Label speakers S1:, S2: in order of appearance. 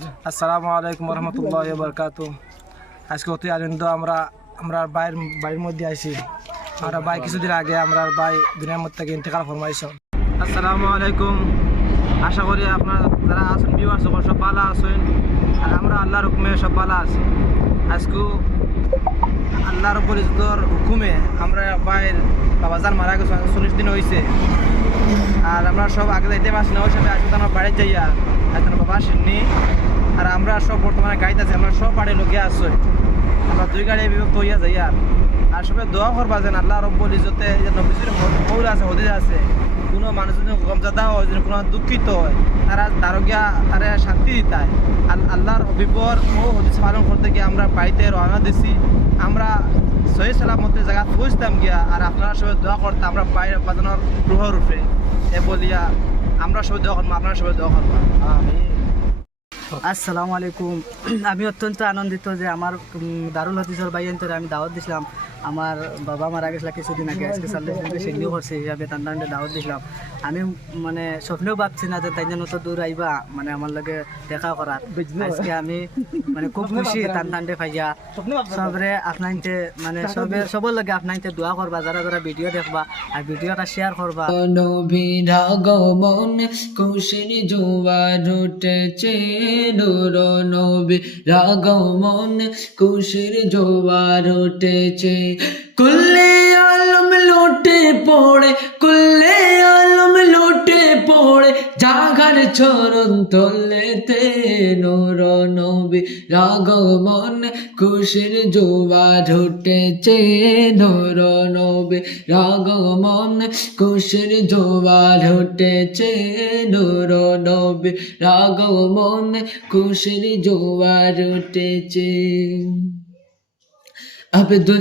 S1: আসসালামু আলাইকুম রহমতুল্লাহ বরকাত আজকে অতি আনন্দ আমরা আমরা বাইর বাড়ির মধ্যে আইছি। আমরা ভাই কিছুদিন আগে আমরা ভাই দুনিয়ার মধ্যে থেকে ইন্তেকাল ফরমাইছ। আসসালামু আলাইকুম। আশা করি আপনার যারা আছেন বিবাহ সকল সব ভালো আছেন। আর আমরা আল্লাহর হুকুমে সব ভালো আছি। আজকে আল্লাহর তোর হুকুমে আমরা ভাইয়ের বাবাজান মারা গেছে চল্লিশ দিন হয়েছে আর আমরা সব আগে যাইতে পারছি না, ওই সাথে আসলে আমরা যাই যাইয়া এখন বাবা আসেননি। আর আমরা সব বর্তমানে গাড়িতে আছি আমরা সব বাড়ির লোকে আসছি আমরা দুই গাড়ি বিভক্ত হইয়া যাই আর আর সবাই দোয়া করবা যেন আল্লাহ রব্বুল ইজতে নবীজির মৌর আছে হদিজ আছে। কোনো মানুষ যদি গমজাদা হয় যদি কোনো দুঃখিত হয়, তারা তারকিয়া তারা শান্তি দিতায়। আর আল্লাহর অভিপর ও হদিস পালন করতে গিয়ে আমরা বাড়িতে রওনা দিছি। আমরা সহি সালামতে জায়গা পৌঁছতাম গিয়া, আর আপনারা সবাই দোয়া করতে আমরা বাইরে বাজানোর গ্রহরূপে রূপে এ বলিয়া, আমরা সবাই দোয়া করব, আপনারা সবাই দোয়া করব। আমি
S2: আসসালামু আলাইকুম। আমি অত্যন্ত আনন্দিত যে আমার দারুল হাদিসের বাইন্তরে আমি দাওয়াত দিছিলাম। আমার বাবা মারা গেছিল কিছুদিন আগে আজকে সাল্লাহ সেন্ডিও করছে হিসাবে তার নামে দাওয়াত দিছিলাম। আমি মানে স্বপ্নেও ভাবছি না যে তাই যেন তো দূর আইবা মানে আমার লগে দেখা করার। আজকে আমি মানে খুব খুশি তার নামে পাইয়া। সবরে আপনাইতে মানে সবে সবর লগে আপনাইতে দোয়া করবা যারা যারা ভিডিও দেখবা আর ভিডিওটা শেয়ার করবা।
S3: নবীরা গমন কুশির জোয়ার উঠেছে। নূর নবী রাগমন কুশির জোয়ার উঠেছে। কুল্লে আলম লোটে পড়ে জাগার চরণ তলেতে নূর নবী রাগমন কুশির জোয়ার উঠেছে নূর নবী রাগমন কুশির জোয়ার উঠেছে নূর নবী রাগমন কুশির জোয়ার উঠেছে আব্দুল